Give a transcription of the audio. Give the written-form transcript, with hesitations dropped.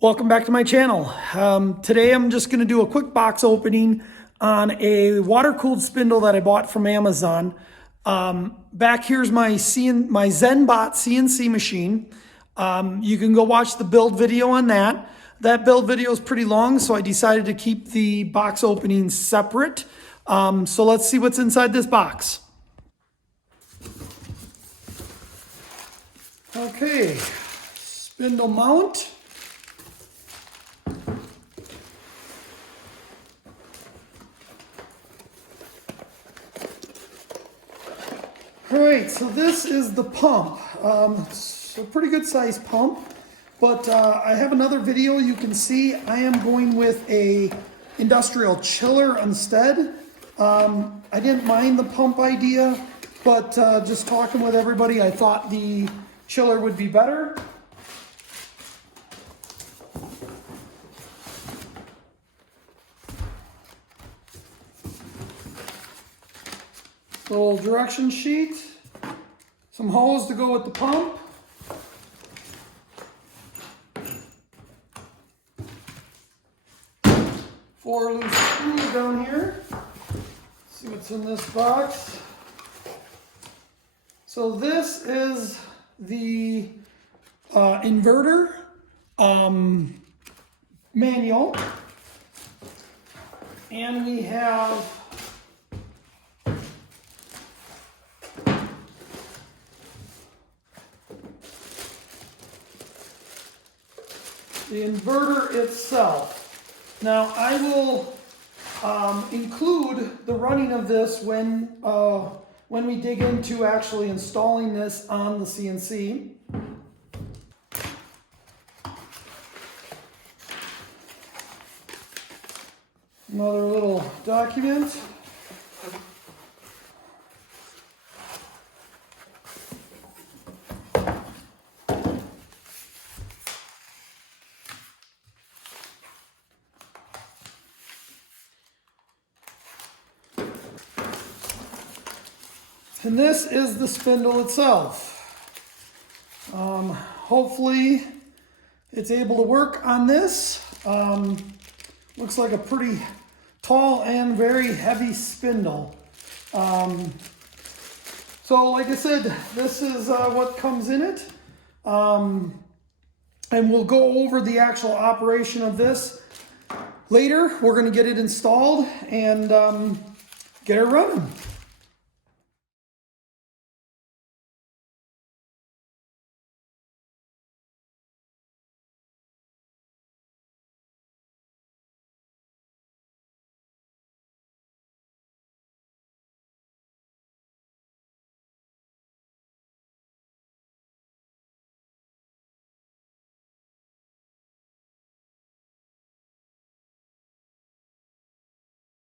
Welcome back to my channel. Today I'm just going to do a quick box opening on a water-cooled spindle that I bought from Amazon. Back here's my Zen Bot CNC machine. You can go watch the build video on that. That build video is pretty long, so I decided to keep the box openings separate. So let's see what's inside this box. Okay, spindle mount. All right, so this is the pump. It's a pretty good size pump, but I have another video you can see. I am going with a industrial chiller instead. I didn't mind the pump idea, but just talking with everybody, I thought the chiller would be better. Little direction sheet, some hose to go with the pump, four loose screws down here. Let's see what's in this box. So this is the inverter manual, and we have the inverter itself. Now I will include the running of this when we dig into actually installing this on the CNC. Another little document. And this is the spindle itself. Hopefully it's able to work on this. Looks like a pretty tall and very heavy spindle. So like I said, this is what comes in it. And we'll go over the actual operation of this later. We're going to get it installed and get it running.